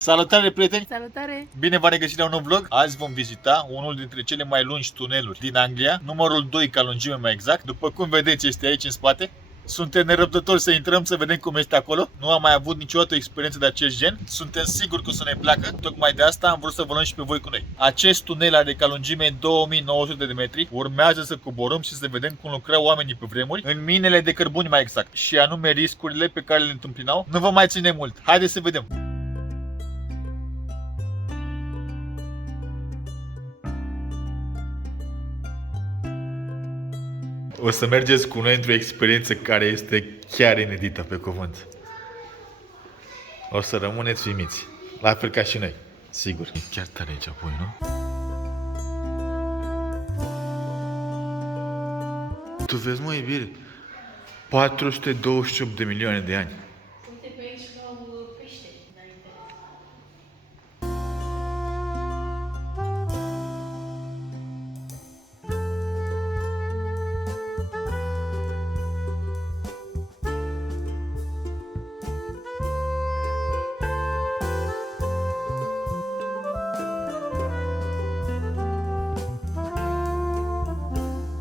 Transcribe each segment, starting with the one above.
Salutare, prieteni! Salutare! Bine v-am regăsit la un nou vlog. Azi vom vizita unul dintre cele mai lungi tuneluri din Anglia, numărul 2 ca lungime mai exact. După cum vedeți, este aici în spate. Suntem nerăbdători să intrăm, să vedem cum este acolo. Nu am mai avut niciodată o experiență de acest gen. Suntem siguri că o să ne placă. Tocmai de asta am vrut să vă luăm și pe voi cu noi. Acest tunel are ca lungime 2900 de metri. Urmează să coborâm și să vedem cum lucrau oamenii pe vremuri, în minele de cărbuni mai exact. Și anume riscurile pe care le întâmpinau. Nu vă mai ține mult. Haideți să vedem. O să mergeți cu noi într-o experiență care este chiar inedită, pe cuvânt. O să rămâneți uimiți. La fel ca și noi. Sigur. E chiar tare aici apoi, nu? Tu vezi, mă, iubire? 428 de milioane de ani. Uite pe aici ca au pește înainte.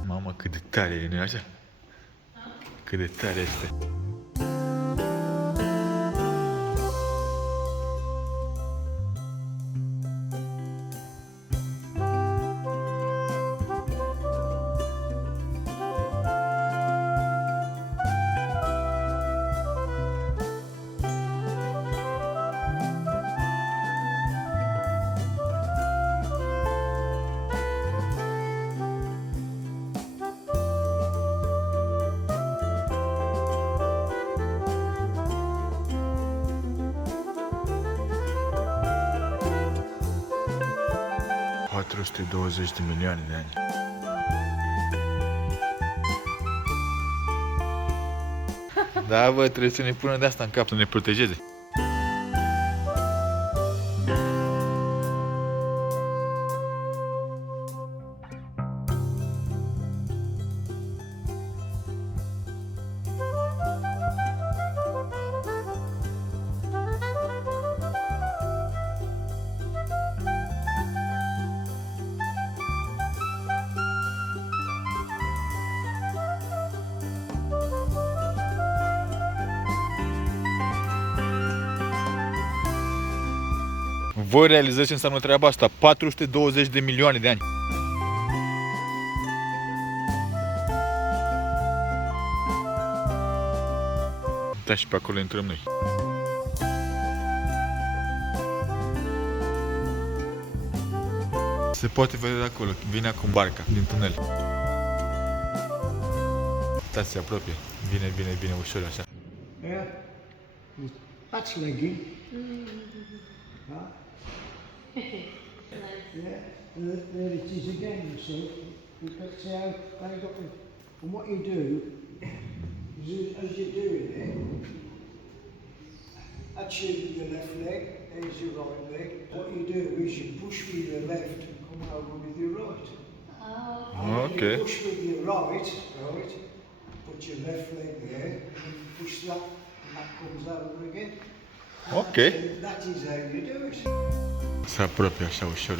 Mamă, cât de tare e, nu-i așa? Cât de tare este. ...420 de milioane de ani. Da, bă, trebuie să ne pună de asta în cap, să ne protejeze. Voi realizați ce înseamnă treaba asta? 420 de milioane de ani. Da, și pe acolo intrăm noi. Se poate vedea de acolo, vine acum barca din tunel. Uitați, se apropie. Vine ușor așa. Yeah, that's legging. Yeah, and there it is again, you see. You can see how they got it. And what you do is, as you're doing it, that's your left leg, there's your right leg. What you do is you push with your left and come over with your right. Oh. Okay. You push with your right, put your left leg there, and you push that, and that comes over again. Okay. That is how you do it. Se apropie așa ușor.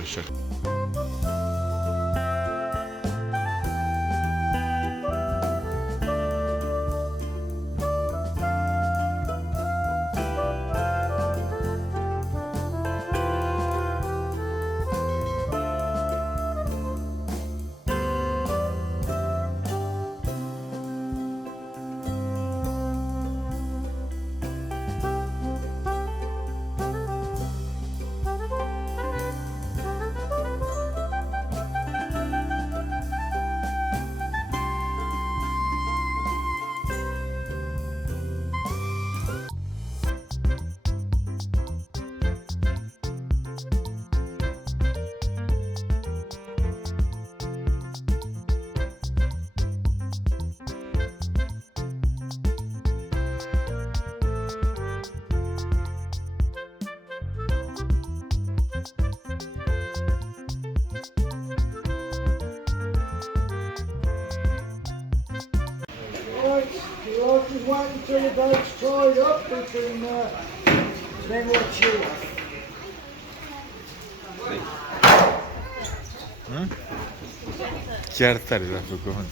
Wait until the boat's tied up between then what you Chiar tare, da pe cuvânt.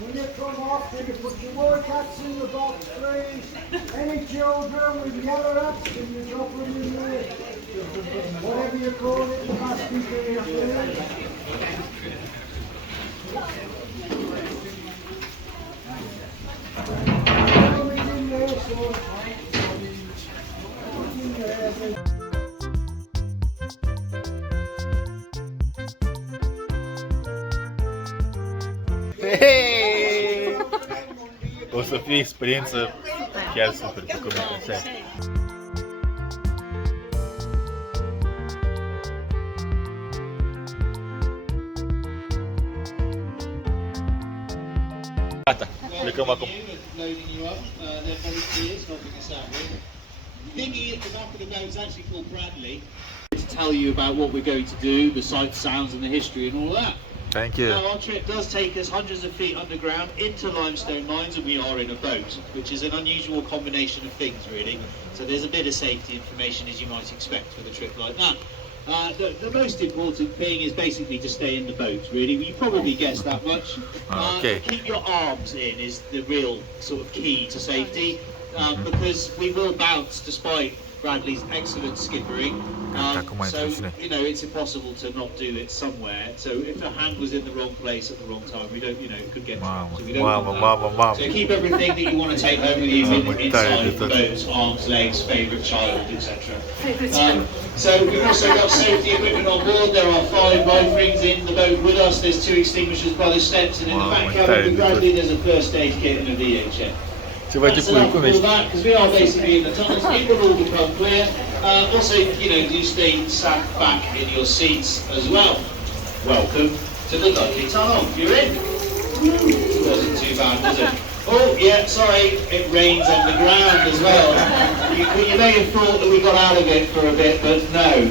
When you come off, you put your work hats in the box, please. Any children with yellow hats, can you drop them in there? Whatever you call it, the basket here, please. Throw it in there, son. In there. Hey! O să fie experiență chiar super, pe cum pensai. Gata, plecăm acum. Loading you up, they're volunteers helping us out with. The thingy at the back of the boat is actually called Bradley. To tell you about what we're going to do, the sights, sounds and the history and all that. Thank you. Now our trip does take us hundreds of feet underground into limestone mines, and we are in a boat, which is an unusual combination of things really. So there's a bit of safety information as you might expect with a trip like that. The most important thing is basically to stay in the boat really. You probably guessed that much. Okay. Keep your arms in is the real sort of key to safety, because we will bounce despite Bradley's excellent skippering. So, you know, it's impossible to not do it somewhere. So if a hand was in the wrong place at the wrong time, we don't, you know, it could get Wow. so we don't want that. So keep everything that you want to take home with you inside the boat, arms, legs, favourite child, etc. So we've also got safety equipment on board. There are 5 life rings in the boat with us. There's 2 extinguishers by the steps, and in the back cabin with Bradley there's a first aid kit and a VHF. Ceva de pui, cum ești? Because we are basically in the tunnels, it will all become clear. Also, you know, do stay sat back in your seats as well. Welcome to the lovely tunnel. You're in. It wasn't too bad, was it? Oh, yeah, sorry, it rains underground as well. You may have thought that we got out of it for a bit, but no.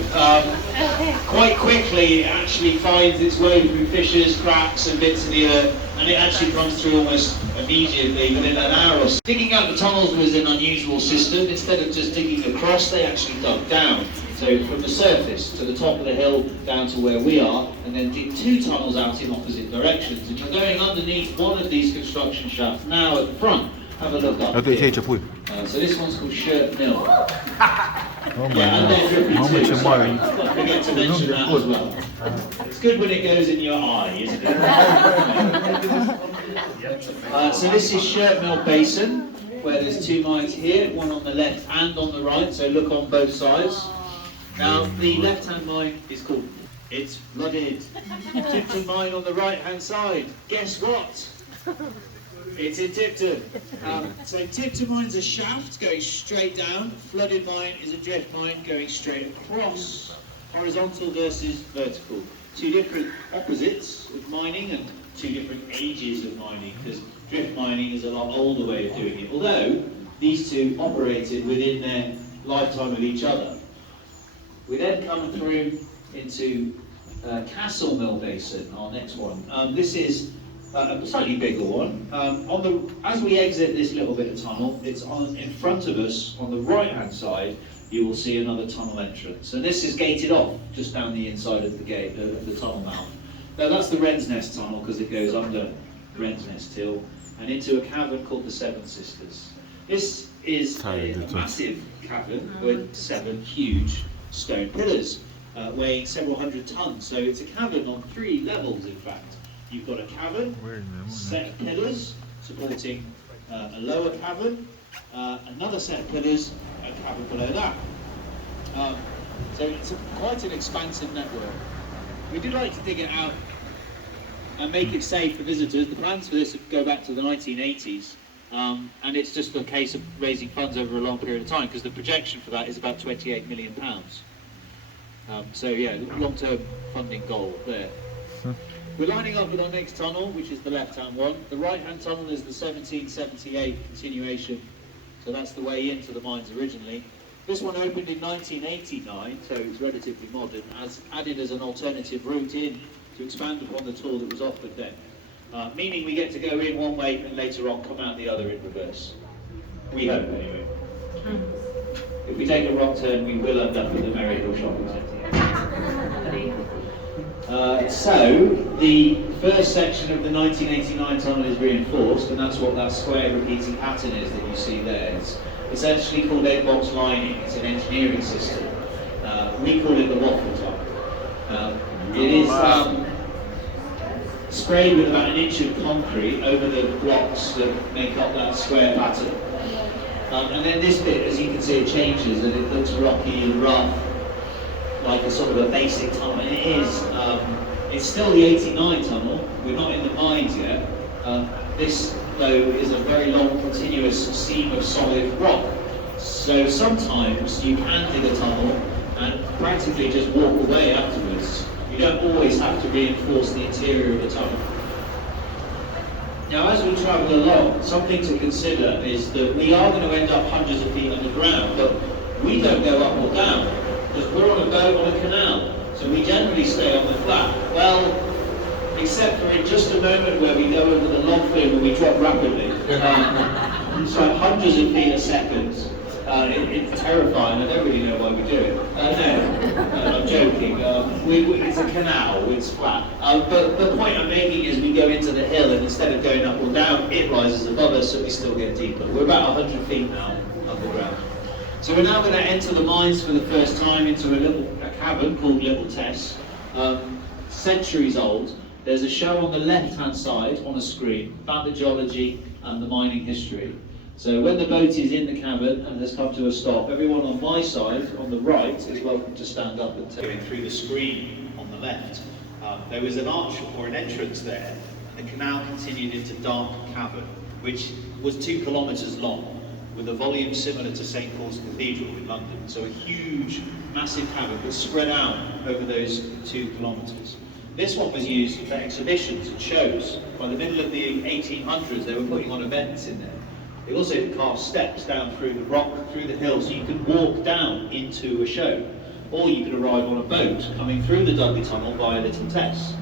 Quite quickly, it actually finds its way through fissures, cracks and bits of the earth, and it actually comes through almost immediately within an hour or so. Digging out the tunnels was an unusual system. Instead of just digging across, they actually dug down. So from the surface to the top of the hill down to where we are, and then dig 2 tunnels out in opposite directions. And you're going underneath one of these construction shafts now at the front. Have a look up here. So this one's called Shirt Mill. Oh my God. Mamă, ce mare. Forget to mention that as well. It's good when it goes in your eye, isn't it? So this is Shirt Mill Basin, where there's 2 mines here, one on the left and on the right, so look on both sides. Now, the left-hand mine is called It's Flooded. Tipton mine on the right-hand side. Guess what? It's in Tipton. So Tipton mine's a shaft going straight down. Flooded mine is a drift mine going straight across. Horizontal versus vertical. 2 different opposites of mining and 2 different ages of mining, because drift mining is a lot older way of doing it. Although these 2 operated within their lifetime of each other. We then come through into Castle Mill Basin, our next one. This is a slightly bigger one. As we exit this little bit of tunnel, it's in front of us on the right-hand side. You will see another tunnel entrance, and this is gated off just down the inside of the gate, the tunnel mouth. Now that's the Wren's Nest tunnel because it goes under Wren's Nest Hill and into a cavern called the Seven Sisters. This is a massive cavern with 7 huge stone pillars weighing several hundred tons. So it's a cavern on 3 levels, in fact. You've got a cavern, set of pillars supporting a lower cavern, another set of pillars, a cavern below that. So it's quite an expansive network. We do like to dig it out and make it safe for visitors. The plans for this go back to the 1980s. And it's just a case of raising funds over a long period of time, because the projection for that is about £28 million. So yeah, long-term funding goal there. We're lining up with our next tunnel, which is the left-hand one. The right-hand tunnel is the 1778 continuation, so that's the way into the mines originally. This one opened in 1989, so it's relatively modern, added as an alternative route in to expand upon the tour that was offered then. Meaning we get to go in one way and later on come out the other in reverse. We hope, anyway. If we take a wrong turn, we will end up at the Merry Hill Shopping Centre. So, the first section of the 1989 tunnel is reinforced, and that's what that square repeating pattern is that you see there. It's actually called egg box lining. It's an engineering system. We call it the waffle tunnel. It is sprayed with about 1 inch of concrete over the blocks that make up that square pattern. And then this bit, as you can see, it changes and it looks rocky and rough, like a sort of a basic tunnel. And it is. It's still the 89 tunnel. We're not in the mines yet. This, though, is a very long, continuous seam of solid rock. So sometimes you can dig a tunnel and practically just walk away afterwards. You don't always have to reinforce the interior of the tunnel. Now, as we travel along, something to consider is that we are going to end up hundreds of feet underground, but we don't go up or down, because we're on a boat on a canal, so we generally stay on the flat. Well, except for in just a moment where we go over the log flume and we drop rapidly. So hundreds of feet a second. It's terrifying. I don't really know why we do it. No, I'm joking. It's a canal, it's flat. But the point I'm making is we go into the hill and instead of going up or down, it rises above us, so we still get deeper. We're about 100 feet now underground. So we're now going to enter the mines for the first time into a cavern called Little Tess. Centuries old. There's a show on the left-hand side on a screen about the geology and the mining history. So when the boat is in the cavern and has come to a stop, everyone on my side, on the right, is welcome to stand up and take it through the screen on the left. There was an arch or an entrance there, and the canal continued into dark cavern, which was 2 kilometres long, with a volume similar to St Paul's Cathedral in London. So a huge, massive cavern, but spread out over those 2 kilometres. This one was used for exhibitions and shows. By the middle of the 1800s, they were putting on events in there. They also carved steps down through the rock, through the hill, so you could walk down into a show. Or you could arrive on a boat coming through the Dudley Tunnel via Little Tess.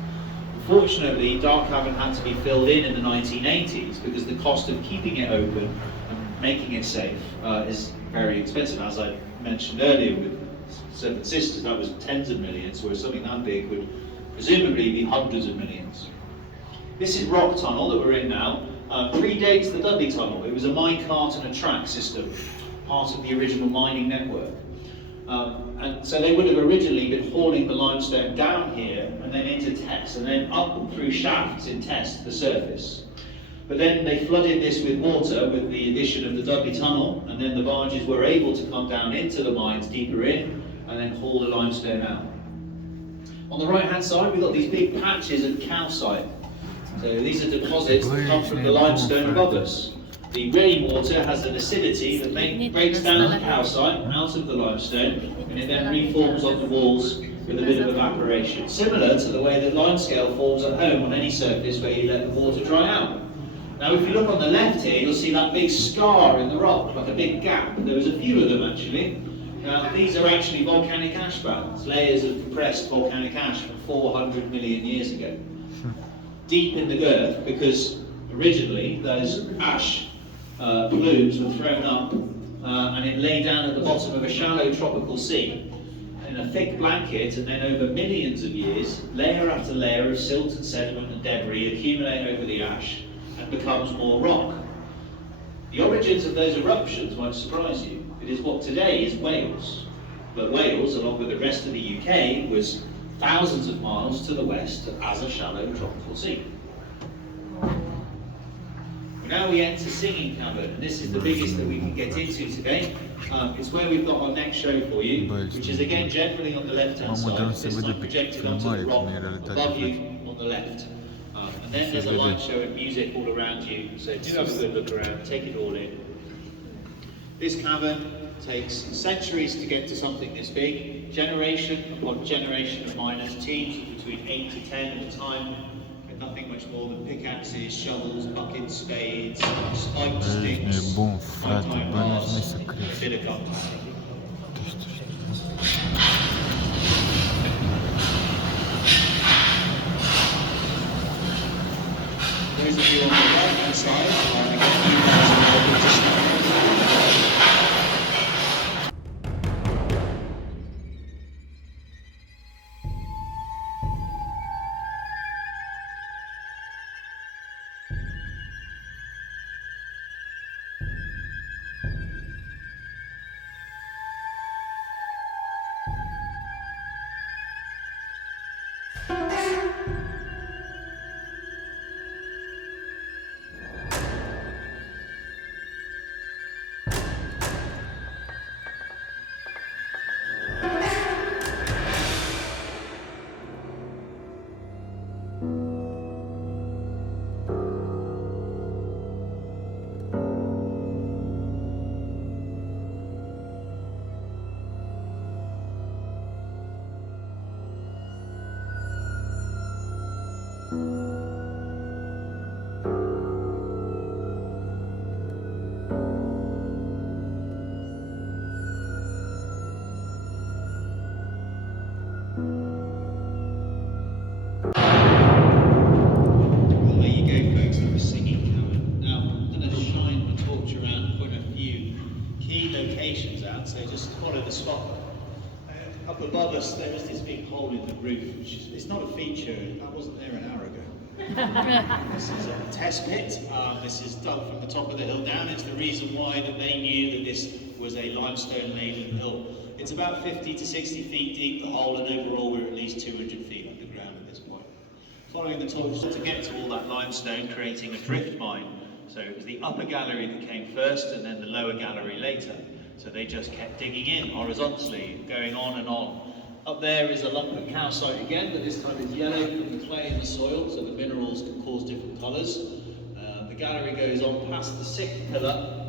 Unfortunately, Dark Cavern had to be filled in the 1980s because the cost of keeping it open and making it safe is very expensive. As I mentioned earlier with Seven Sisters, that was tens of millions, whereas something that big would presumably be hundreds of millions. This is Rock Tunnel that we're in now. Predates the Dudley Tunnel. It was a minecart and a track system, part of the original mining network. And so they would have originally been hauling the limestone down here and then into Tess and then up through shafts in Tess to the surface. But then they flooded this with water with the addition of the Dudley Tunnel, and then the barges were able to come down into the mines deeper in and then haul the limestone out. On the right hand side we've got these big patches of calcite. So these are deposits that come from the limestone above us. The rainwater has an acidity that breaks down the calcite out of the limestone, and it then reforms on the walls with a bit of evaporation. Similar to the way that limescale forms at home on any surface where you let the water dry out. Now if you look on the left here, you'll see that big scar in the rock, like a big gap. There was a few of them actually. These are actually volcanic ash bands, layers of compressed volcanic ash from 400 million years ago. Deep in the earth, because originally those ash plumes were thrown up and it lay down at the bottom of a shallow tropical sea in a thick blanket, and then over millions of years, layer after layer of silt and sediment and debris accumulate over the ash and becomes more rock. The origins of those eruptions won't surprise you. It is what today is Wales. But Wales, along with the rest of the UK, was thousands of miles to the west as a shallow tropical sea. Now we enter Singing Cavern, and this is the biggest that we can get into today. It's where we've got our next show for you, which is again generally on the left-hand side, this time projected onto the rock above you on the left. And then there's a light show and music all around you, so do have a good look around, take it all in. This cavern takes centuries to get to something this big. Generation upon generation of miners, teams of between 8 to 10 at a time, with nothing much more than pickaxes, shovels, buckets, spades, spiked sticks, high-time bars, and a bit of gunpowder. Those of you on the right-hand side are again Well, there you go, folks, that was singing cavern. Now, I'm going to shine the torch around and point a few key locations out, so just follow the spot. Up above us, there is this big hole in the roof, which is, it's not a feature, that wasn't there an hour ago. This is a test pit. This is dug from the top of the hill down. It's the reason why that they knew that this was a limestone-laden hill. It's about 50 to 60 feet deep, the hole, and overall we're at least 200 feet underground at this point. Following the torch to get to all that limestone, creating a drift mine. So it was the upper gallery that came first, and then the lower gallery later. So they just kept digging in horizontally, going on and on. Up there is a lump of calcite again, but this time it's yellow from the clay in the soil, so the minerals can cause different colours. The gallery goes on past the sixth pillar.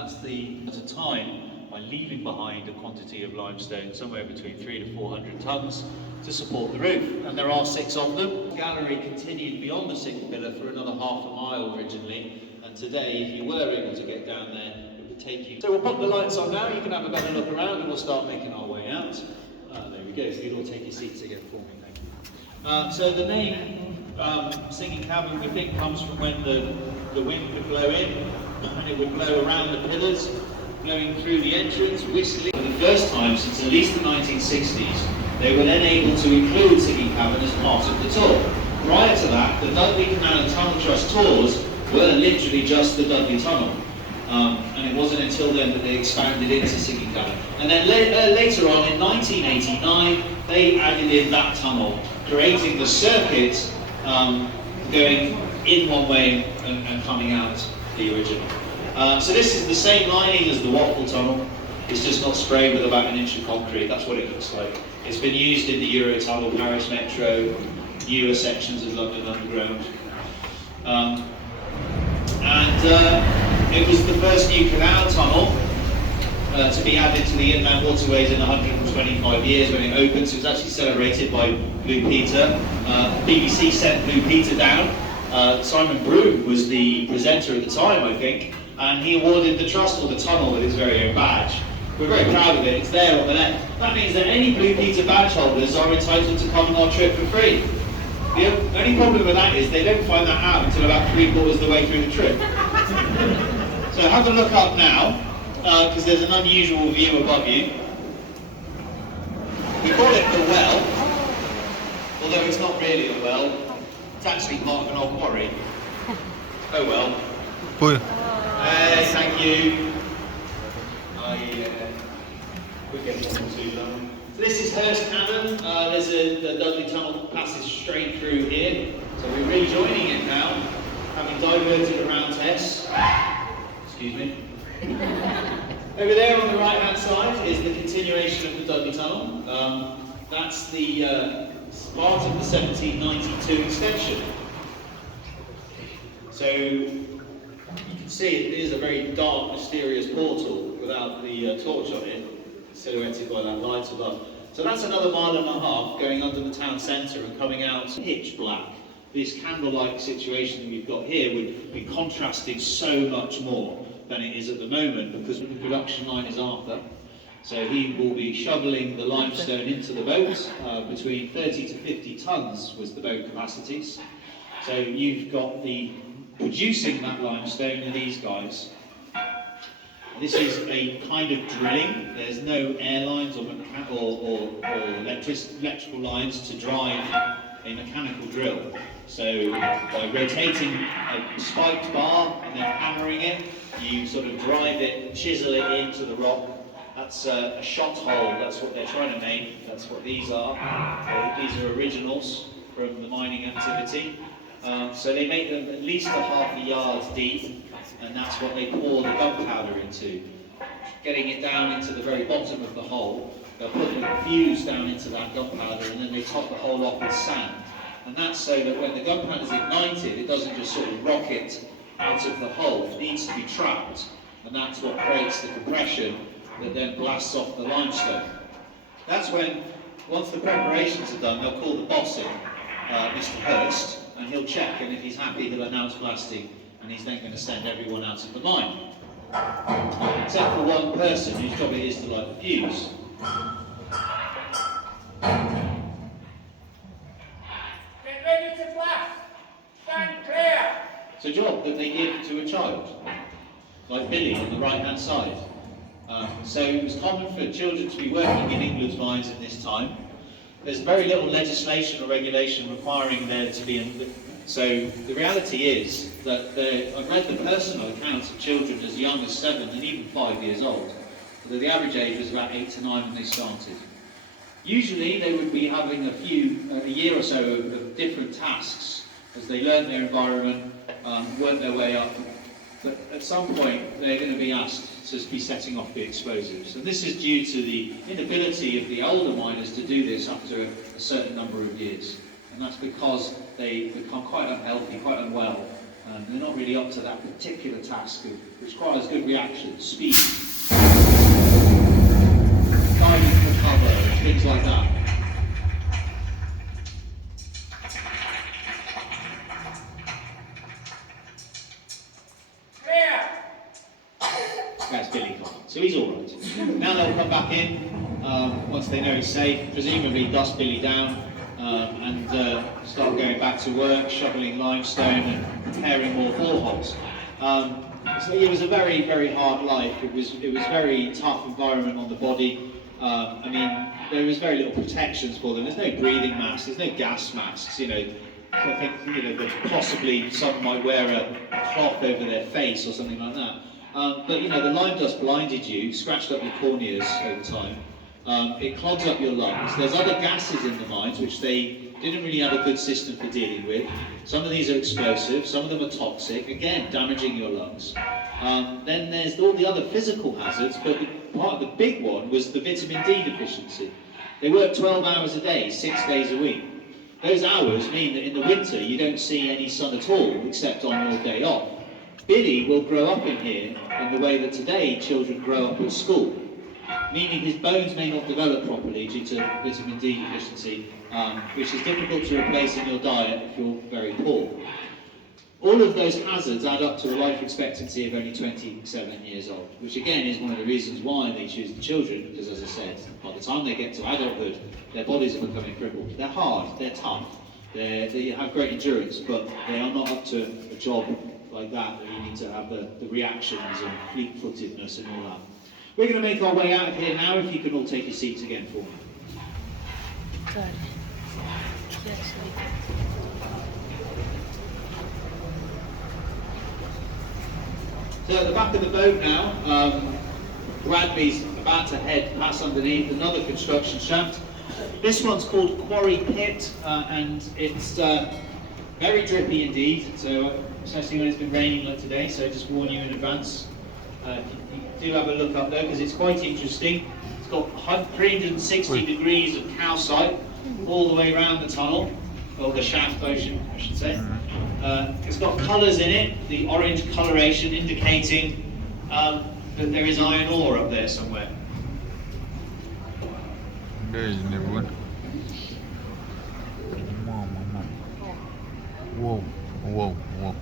At a time, by leaving behind a quantity of limestone, somewhere between 300 to 400 tonnes, to support the roof. And there are 6 of them. The gallery continued beyond the sixth pillar for another half a mile originally, and today, if you were able to get down there, it would take you. So we'll pop the lights on now, you can have a better look around, and we'll start making our way out. There we go, so you'll all take your seats again for me, thank you. So the name singing cavern, we think, comes from when the wind could blow in, and it would blow around the pillars, blowing through the entrance, whistling. For the first time since at least the 1960s, they were then able to include singing cavern as part of the tour. Prior to that, the Dudley Canal and Tunnel Trust tours were literally just the Dudley Tunnel. And it wasn't until then that they expanded into singing cavern. And then later on, in 1989, they added in that tunnel, creating the circuit going in one way and coming out the original. So this is the same lining as the Watford Tunnel. It's just not sprayed with about 1 inch of concrete. That's what it looks like. It's been used in the Eurotunnel, Paris Metro, newer sections of London Underground. It was the first new canal tunnel to be added to the inland waterways in 125 years when it opened. So it was actually celebrated by Blue Peter. BBC sent Blue Peter down. Simon Broom was the presenter at the time, I think, and he awarded the trust or the tunnel with his very own badge. We're very proud of it. It's there on the left. That means that any Blue Peter badge holders are entitled to come on our trip for free. The only problem with that is they don't find that out until about 3/4 of the way through the trip. So have a look up now, because there's an unusual view above you. We call it the well, although it's not really a well. It's actually part of an old quarry. Oh well. Hey, thank you. We're getting on too long. So this is Hurst Cavern. The Dudley Tunnel passes straight through here. So we're rejoining it now, having diverted around Tess. Excuse me. Over there on the right hand side is the continuation of the Dudley Tunnel. That's the part of the 1792 extension. So you can see it is a very dark, mysterious portal without the torch on it, silhouetted by that light above. So that's another 1.5 miles going under the town centre and coming out pitch black. This candlelight situation that we've got here would be contrasting so much more than it is at the moment, because the production line is Arthur. So he will be shoveling the limestone into the boat. Between 30 to 50 tonnes was the boat capacities. So you've got the producing that limestone are these guys. This is a kind of drilling. There's no air lines or electrical lines to drive a mechanical drill. So by rotating a spiked bar and then hammering it, you sort of drive it, chisel it into the rock. That's a shot hole. That's what they're trying to make. That's what these are. These are originals from the mining activity. So they make them at least 1/2 yard deep, and that's what they pour the gunpowder into. Getting it down into the very bottom of the hole, they'll put the fuse down into that gunpowder, and then they top the hole off with sand. And that's so that when the gunpowder is ignited, it doesn't just sort of rocket out of the hole. It needs to be trapped, and that's what creates the compression that then blasts off the limestone. That's when, once the preparations are done, they'll call the boss in, Mr. Hurst, and he'll check, and if he's happy, he'll announce blasting, and he's then going to send everyone out of the mine. Except for one person whose job it is to light the fuse. that they give to a child, like Billy on the right-hand side. So it was common for children to be working in England's mines at this time. There's very little legislation or regulation requiring there to be. So the reality is that I've read the personal accounts of children as young as 7 and even 5 years old. Although the average age was about 8 to 9 when they started. Usually they would be having a year or so of different tasks as they learn their environment, work their way up. But at some point they're going to be asked to be setting off the explosives. And this is due to the inability of the older miners to do this after a certain number of years. And that's because they become quite unhealthy, quite unwell, and they're not really up to that particular task, which requires good reaction, speed, diving for cover, and things like that. That's Billy Clark. So he's all right. Now they'll come back in once they know he's safe, presumably dust Billy down and start going back to work, shoveling limestone and preparing more boreholes. So it was a very, very hard life. It was very tough environment on the body. I mean, there was very little protections for them. There's no breathing masks. There's no gas masks. You know, I think that possibly some might wear a cloth over their face or something like that. But you know, the lime dust blinded you, scratched up your corneas over time. It clogs up your lungs. There's other gases in the mines which they didn't really have a good system for dealing with. Some of these are explosive, some of them are toxic, again damaging your lungs. Then there's all the other physical hazards, but part of the big one was the vitamin D deficiency. They work 12 hours a day, 6 days a week. Those hours mean that in the winter you don't see any sun at all, except on your day off. Billy will grow up in here in the way that today children grow up at school, meaning his bones may not develop properly due to vitamin D deficiency, which is difficult to replace in your diet if you're very poor. All of those hazards add up to a life expectancy of only 27 years old, which again is one of the reasons why they choose the children, because as I said, by the time they get to adulthood, their bodies are becoming crippled. They're hard, they're tough, they have great endurance, but they are not up to a job like that you need to have the reactions and fleet-footedness and all that. We're going to make our way out of here now, if you can all take your seats again for me. So at the back of the boat now, Bradley's about to head past underneath another construction shaft. This one's called Quarry Pit, and it's very drippy indeed, so especially when it's been raining like today, so just warn you in advance. You do have a look up though, because it's quite interesting. It's got 360 degrees of calcite all the way around the tunnel, or the shaft motion, I should say. It's got colours in it, the orange coloration indicating that there is iron ore up there somewhere. There is everyone. Whoa, whoa, whoa.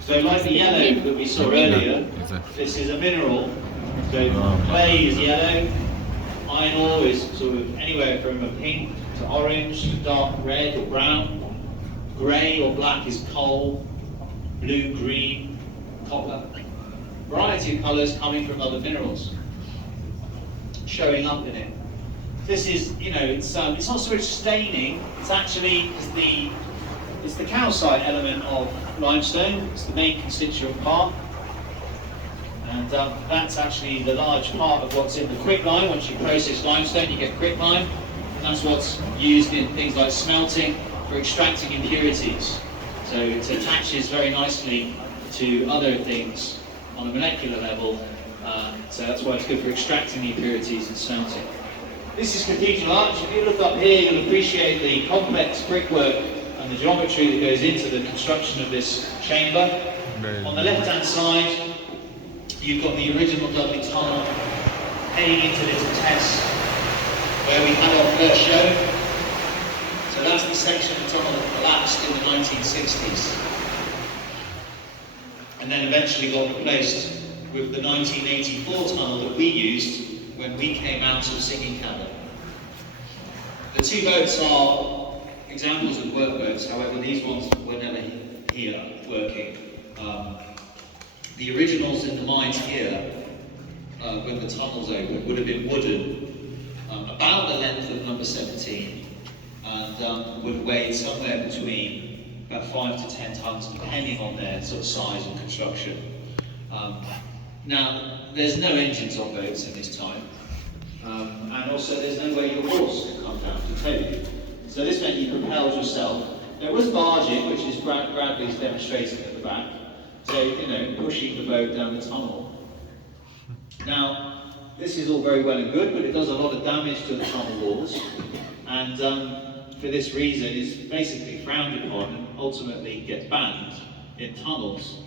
So like the yellow that we saw earlier, this is a mineral. So clay is yellow, iron ore is sort of anywhere from a pink to orange to dark red or brown. Grey or black is coal, blue, green, copper. Variety of colours coming from other minerals showing up in it. This is, you know, it's not so much staining, it's actually it's the calcite element of limestone. It's the main constituent part, and that's actually the large part of what's in the quicklime. Once you process limestone, you get quicklime, and that's what's used in things like smelting for extracting impurities. So it attaches very nicely to other things on a molecular level, so that's why it's good for extracting the impurities and smelting. This is Cathedral Arch. If you look up here, you'll appreciate the complex brickwork and the geometry that goes into the construction of this chamber. On the left-hand side, you've got the original Dudley Tunnel heading into Little Tess, where we had our first show. So that's the section of the tunnel that collapsed in the 1960s. And then eventually got replaced with the 1984 tunnel that we used when we came out of Singing Cabin. The two boats are examples of workboats, however these ones were never here working. The originals in the mines here, when the tunnels opened, would have been wooden, about the length of number 17, and would weigh somewhere between about 5 to 10 tons, depending on their sort of size and construction. Now, there's no engines on boats in this time, and also there's no way your horse could come down to tow you. So this meant you propelled yourself. There was barging, which is Bradley's demonstrating at the back. So, you know, pushing the boat down the tunnel. Now, this is all very well and good, but it does a lot of damage to the tunnel walls, and for this reason is basically frowned upon and ultimately gets banned in tunnels.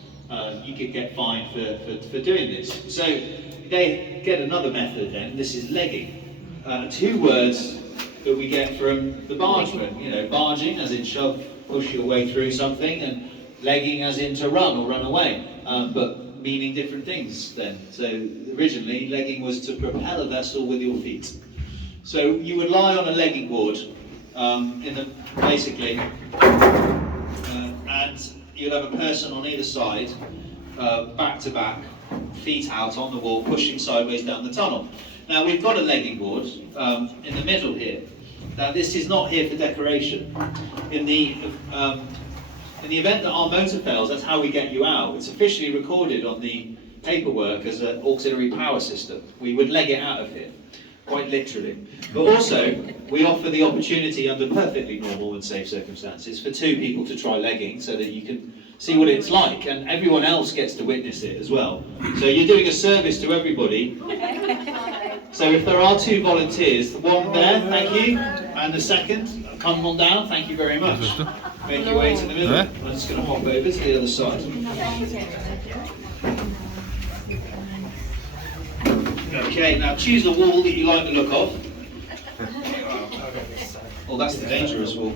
You could get fined for doing this. So they get another method then. This is legging. Two words that we get from the bargeman. You know, barging as in shove, push your way through something, and legging as in to run or run away, but meaning different things then. So originally, legging was to propel a vessel with your feet. So you would lie on a legging board, basically, and you'd have a person on either side, back to back, feet out on the wall, pushing sideways down the tunnel. Now we've got a legging board in the middle here. Now this is not here for decoration. In the event that our motor fails, that's how we get you out. It's officially recorded on the paperwork as an auxiliary power system. We would leg it out of here, quite literally. But also, we offer the opportunity under perfectly normal and safe circumstances for two people to try legging so that you can see what it's like, and everyone else gets to witness it as well. So you're doing a service to everybody. So if there are two volunteers, the one there, thank you, and the second, come on down, thank you very much. Make your way to the middle. I'm just going to hop over to the other side. Okay, now choose a wall that you like the look of. Well, that's the dangerous wall.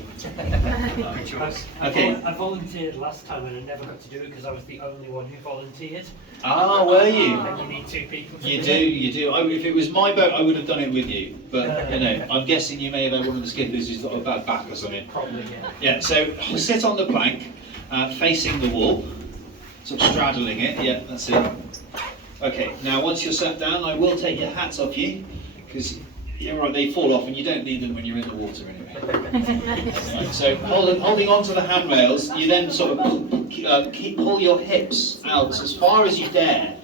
Okay. I volunteered last time and I never got to do it because I was the only one who volunteered. Ah, were you? And you need two people. You do. If it was my boat, I would have done it with you. But, you know, I'm guessing you may have had one of the skippers who's got a bad back or something. Probably, yeah. Yeah, so sit on the plank, facing the wall, sort of straddling it. Yeah, that's it. Okay, now once you're sat down, I will take your hats off you, because you're right, they fall off and you don't need them when you're in the water anyway. Right, so holding onto the handrails, you then sort of pull your hips out as far as you dare,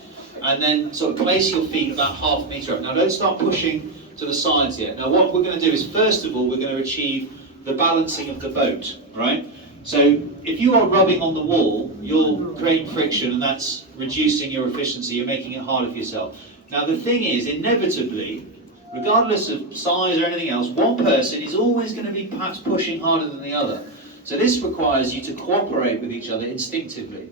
and then sort of place your feet about half a metre up. Now don't start pushing to the sides yet. Now what we're going to do is, first of all, we're going to achieve the balancing of the boat, right? So if you are rubbing on the wall, you'll create friction, and that's reducing your efficiency. You're making it harder for yourself. Now the thing is, inevitably, regardless of size or anything else, one person is always going to be perhaps pushing harder than the other. So this requires you to cooperate with each other instinctively.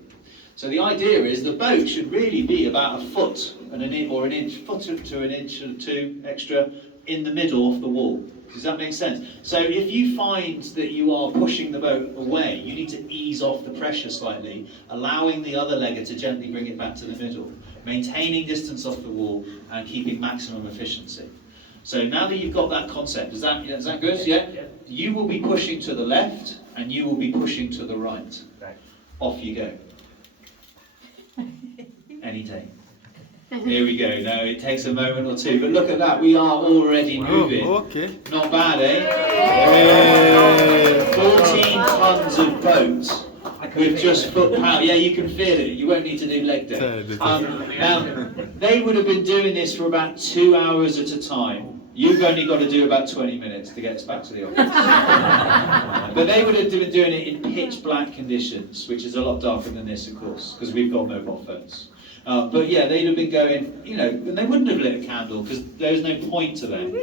So the idea is the boat should really be about a foot and an inch, or an inch, foot to an inch or two extra in the middle of the wall. Does that make sense? So if you find that you are pushing the boat away, you need to ease off the pressure slightly, allowing the other legger to gently bring it back to the middle, maintaining distance off the wall and keeping maximum efficiency. So now that you've got that concept, is that good? Yeah? You will be pushing to the left and you will be pushing to the right. Off you go. Any day. Here we go. Now it takes a moment or two, but look at that. We are already moving. Oh, okay. Not bad, eh? 14 tons of boats with just foot power. Yeah, you can feel it. You won't need to do leg day. Now, they would have been doing this for about 2 hours at a time. You've only got to do about 20 minutes to get us back to the office. But they would have been doing it in pitch black conditions, which is a lot darker than this, of course, because we've got mobile phones. But yeah, they'd have been going, you know, and they wouldn't have lit a candle because there's no point to them.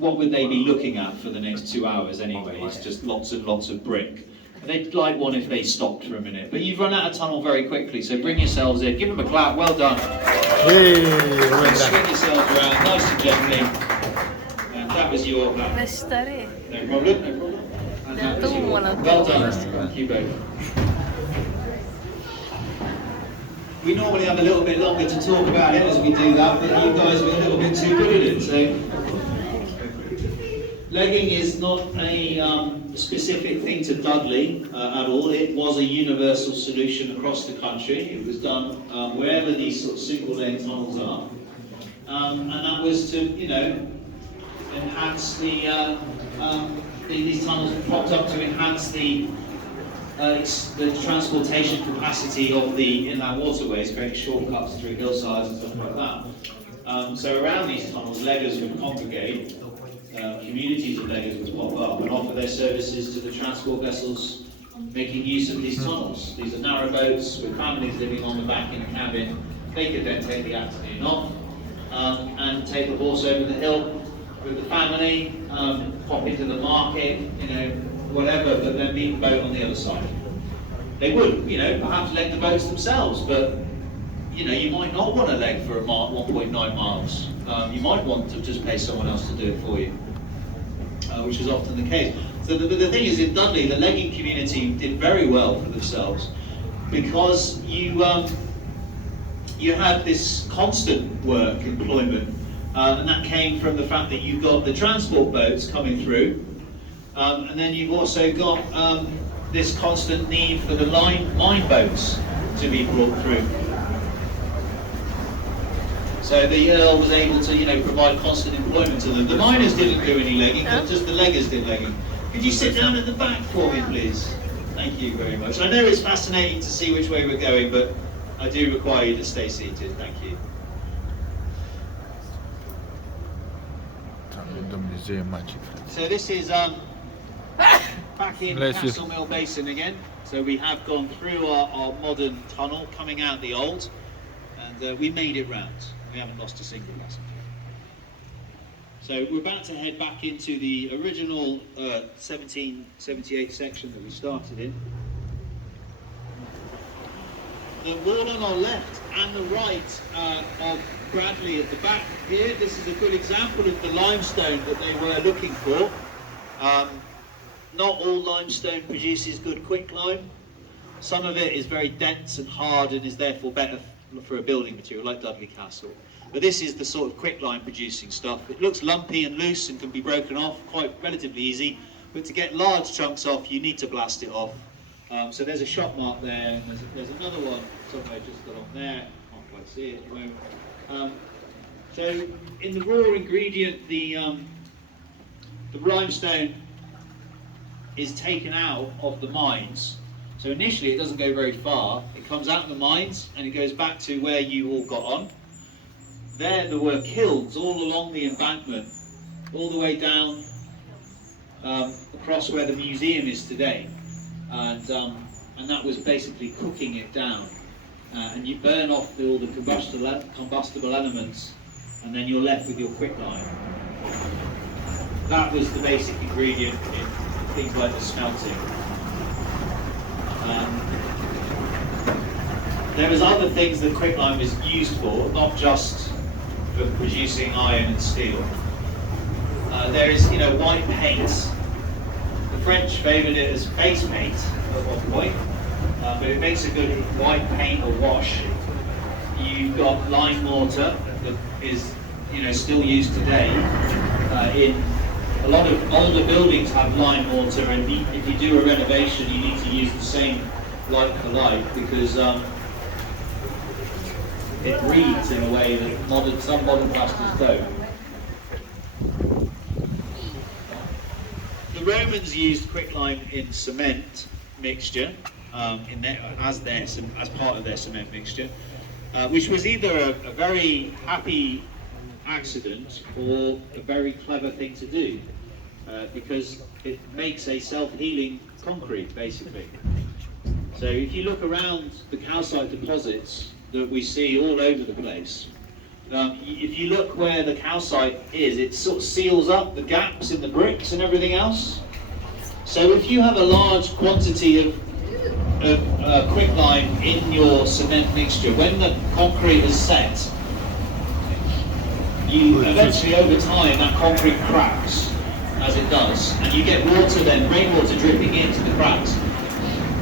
What would they be looking at for the next 2 hours anyway? It's just lots and lots of brick. And they'd like one if they stopped for a minute. But you've run out of tunnel very quickly, so bring yourselves in. Give them a clap, well done. Hey, well done. Swing yourselves around, nice and gently. And that was your plan. Restare. No problem, no problem. And that was your Well done. Thank you both. We normally have a little bit longer to talk about it as we do that, but you guys were a little bit too good at it, so Legging is not a specific thing to Dudley at all. It was a universal solution across the country. It was done wherever these sort of single-lane tunnels are. And that was to, you know, enhance these tunnels were propped up to enhance the transportation capacity of the inland waterways, creating shortcuts through hillsides and stuff like that. So around these tunnels, leggers would congregate, communities of leggers would pop up and offer their services to the transport vessels making use of these tunnels. These are narrow boats with families living on the back in the cabin. They could then take the afternoon off and take the horse over the hill with the family, pop into the market, you know, whatever, but then meet the boat on the other side. They would, you know, perhaps leg the boats themselves, but you know, you might not want to leg for 1.9 miles. You might want to just pay someone else to do it for you, which is often the case. So the thing is, in Dudley, the legging community did very well for themselves because you had this constant work employment, and that came from the fact that you've got the transport boats coming through, and then you've also got this constant need for the mine boats to be brought through. So the Earl was able to, you know, provide constant employment to them. The miners didn't do any legging, but just the leggers did legging. Could you sit down at the back for me, please? Thank you very much. I know it's fascinating to see which way we're going, but I do require you to stay seated. Thank you. So this is back in Castle Mill Basin again. So we have gone through our modern tunnel, coming out the old, and we made it round. We haven't lost a single passenger. So we're about to head back into the original 1778 section that we started in. The wall on our left and the right of Bradley at the back here, this is a good example of the limestone that they were looking for. Not all limestone produces good quicklime. Some of it is very dense and hard and is therefore better for a building material like Dudley Castle. But this is the sort of quicklime producing stuff. It looks lumpy and loose and can be broken off quite relatively easy, but to get large chunks off you need to blast it off. So there's a shot mark there, and there's another one somewhere just along there. Can't quite see it at the moment. So in the raw ingredient, the limestone is taken out of the mines. So initially it doesn't go very far. It comes out of the mines and it goes back to where you all got on. There were kilns all along the embankment, all the way down across where the museum is today. And that was basically cooking it down. And you burn off all the combustible elements, and then you're left with your quicklime. That was the basic ingredient in things like the smelting. There was other things that quicklime was used for, not just for producing iron and steel. There is, you know, white paint. The French favoured it as face paint at one point, but it makes a good white paint or wash. You've got lime mortar that is, you know, still used today. In a lot of older buildings have lime mortar, and if you do a renovation, you need to use the same like for like because it reads in a way that some modern plasters don't. The Romans used quicklime in cement mixture, as part of their cement mixture, which was either a very happy accident or a very clever thing to do, because it makes a self-healing concrete, basically. So if you look around the calcite deposits that we see all over the place, if you look where the calcite is, it sort of seals up the gaps in the bricks and everything else. So if you have a large quantity of quicklime in your cement mixture, when the concrete is set, you eventually over time that concrete cracks as it does, and you get water then, rainwater dripping into the cracks.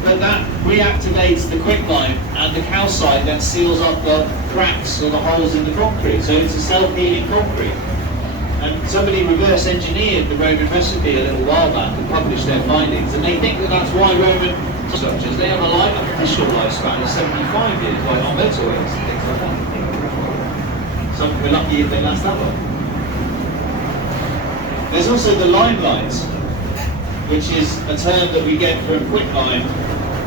But that reactivates the quicklime, and the calcite then seals up the cracks or the holes in the concrete. So it's a self-healing concrete. And somebody reverse engineered the Roman recipe a little while back and published their findings, and they think that that's why Roman structures, they have a official lifespan of 75 years, like on motorways and things like that. Some we're lucky if they last that long. There's also the limelight, which is a term that we get from quicklime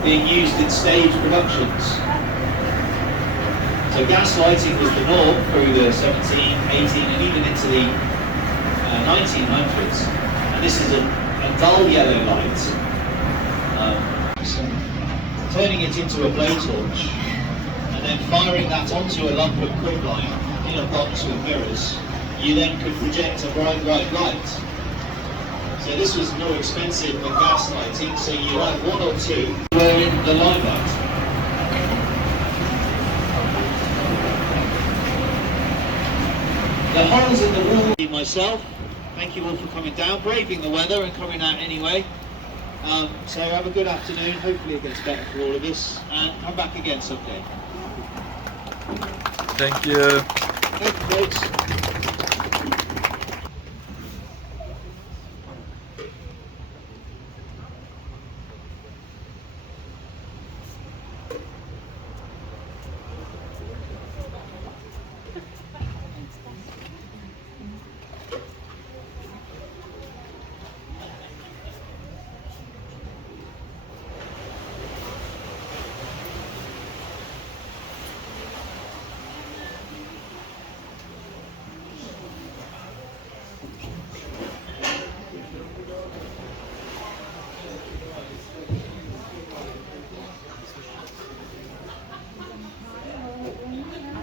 being used in stage productions. So gas lighting was the norm through the 17th, 18th and even into the 1900s. And this is a dull yellow light. Turning it into a blowtorch and then firing that onto a lump of quicklime in a box with mirrors, you then could project a bright light. So this was more expensive than gas lighting, so you had one or two were in the limelight. The holes in the wall, myself, thank you all for coming down, braving the weather and coming out anyway. So have a good afternoon, hopefully it gets better for all of us, and come back again someday. Thank you. Thank you, folks.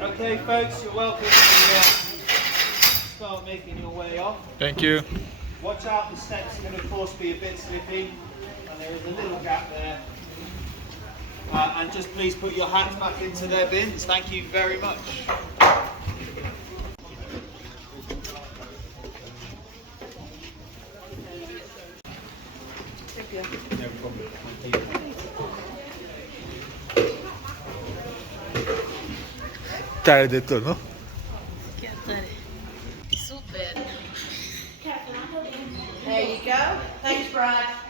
Okay, folks, you're welcome to start making your way off. Thank you. Watch out, the steps can of course be a bit slippy, and there is a little gap there. And just please put your hats back into their bins. Thank you very much. Tare de tot, nu? Chiar tare. Super. There you go. Thanks, Brad.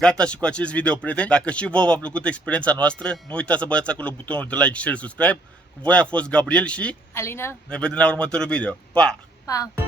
Gata și cu acest video, prieteni. Dacă și vouă v-a plăcut experiența noastră, nu uitați să băgați acolo butonul de like, share, subscribe. Cu voi a fost Gabriel și Alina? ne vedem la următorul video. Pa! Pa!